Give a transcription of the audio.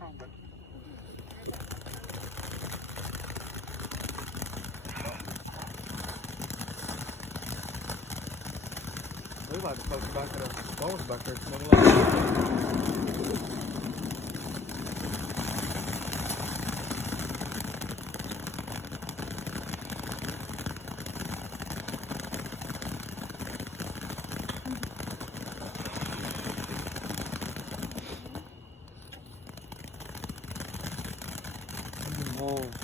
Look like the folks back there. Bones back there smelling like. Oh.